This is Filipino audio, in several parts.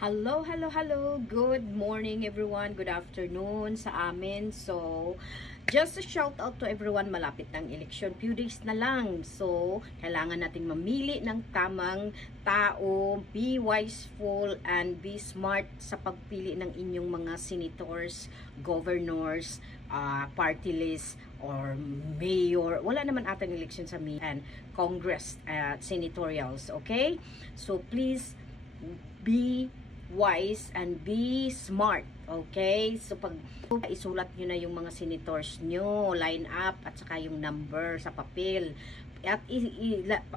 Hello, hello, hello. Good morning everyone. Good afternoon sa amin. So, just a shout out to everyone. Malapit ng election. Few days na lang. So, kailangan nating mamili ng tamang tao. Be wiseful and be smart sa pagpili ng inyong mga senators, governors, party list, or mayor. Wala naman atang election sa and Congress, senatorials. Okay? So, please be wise and be smart. Okay? So, pag isulat nyo na yung mga senators nyo, line up, at saka yung number sa papel. At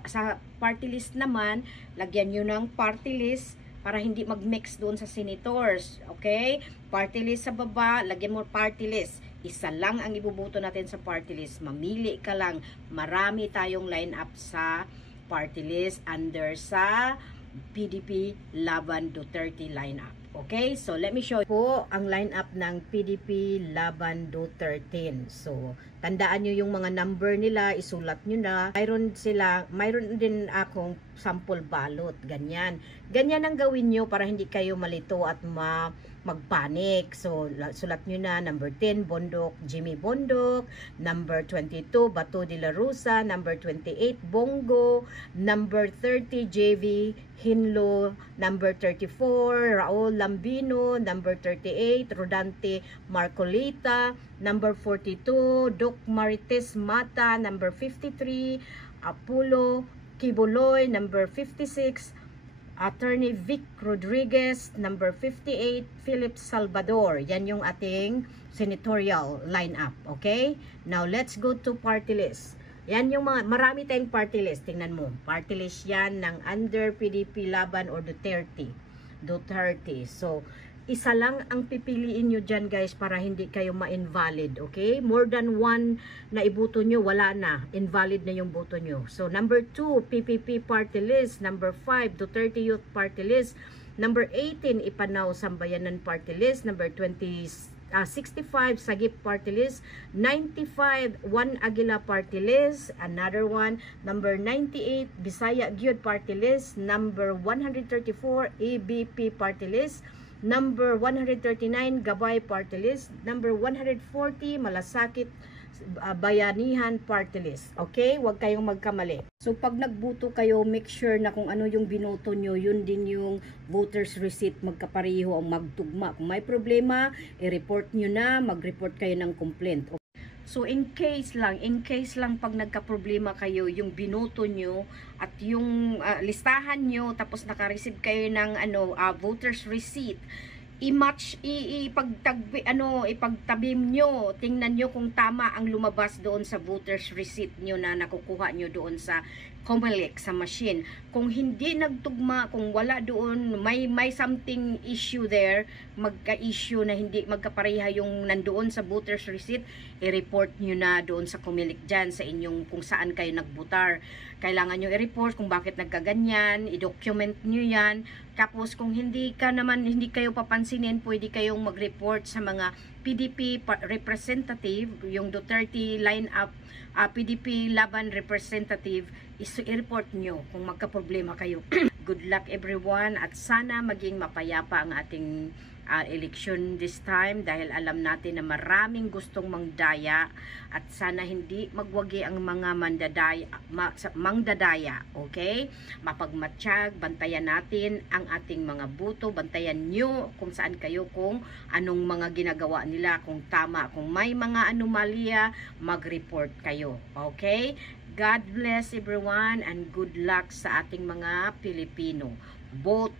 sa party list naman, lagyan nyo ng party list para hindi mag-mix doon sa senators. Okay? Party list sa baba, lagyan mo party list. Isa lang ang ibubuto natin sa party list. Mamili ka lang. Marami tayong line up sa party list under sa PDP Laban Duterte lineup. Okay? So, let me show you po ang lineup ng PDP Laban Duterte. So, tandaan nyo yung mga number nila, isulat nyo na. Mayroon din akong sample balot. Ganyan. Ganyan ang gawin nyo para hindi kayo malito at magpanik. So, sulat nyo na number 10, Bondok, Jimmy Bondok, number 22, Bato de la Rosa, number 28, Bongo, number 30, JV Hinlo, number 34, Raul Lambino, number 38, Rodante Marcolita, number 42, Doc Marites Mata, number 53, Apollo Kibuloy, number 56, Attorney Vic Rodriguez, number 58, Philip Salvador. Yan yung ating senatorial lineup. Okay? Now, let's go to party list. Yan yung mga, marami tayong party list. Tingnan mo. Party list yan ng under PDP Laban or Duterte. So, isa lang ang pipiliin nyo dyan guys para hindi kayo ma-invalid. Okay? More than one na iboto nyo, wala na. Invalid na yung boto nyo. So, number 2, PPP Party List. Number 5, Duterte Youth Party List. Number 18, Ipanaw Sambayanan Party List. Number 65, Sagip Party List. 95, Juan Aguila Party List. Another one, number 98, Bisaya Gyud Party List. Number 134, ABP Party List. Number 139, Gabay Party List. Number 140, Malasakit Bayanihan Party List. Okay? Huwag kayong magkamali. So, pag nagboto kayo, make sure na kung ano yung binoto nyo, yun din yung voter's receipt, magkapareho o magtugma. Kung may problema, i-report nyo na, mag-report kayo ng complaint. So, in case lang pag nagka-problema kayo, yung binoto nyo at yung listahan nyo, tapos naka-receive kayo ng voter's receipt, i-match, ipagtabim nyo, tingnan nyo kung tama ang lumabas doon sa voter's receipt nyo na nakukuha nyo doon sa COMELEC, sa machine. Kung hindi nagtugma, kung wala doon, may something issue there, magka-issue na hindi magkapareha yung nandoon sa voter's receipt, i-report nyo na doon sa COMELEC dyan, sa inyong kung saan kayo nagbutar. Kailangan nyo i-report kung bakit nagkaganyan, i-document nyo yan. Tapos kung hindi kayo papansinin, pwede kayong mag-report sa mga PDP representative, yung Duterte lineup, PDP Laban representative, i-report nyo kung magka-problema kayo. Good luck everyone at sana maging mapayapa ang ating election this time dahil alam natin na maraming gustong mangdaya at sana hindi magwagi ang mga mangdadaya. Okay? Mapagmatsyag, bantayan natin ang ating mga boto, bantayan nyo kung saan kayo, kung anong mga ginagawa nila, kung tama, kung may mga anomalya, mag-report kayo. Okay? God bless everyone and good luck sa ating mga Pilipino. Vote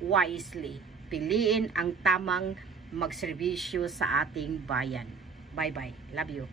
wisely. Piliin ang tamang magserbisyo sa ating bayan. Bye-bye. Love you.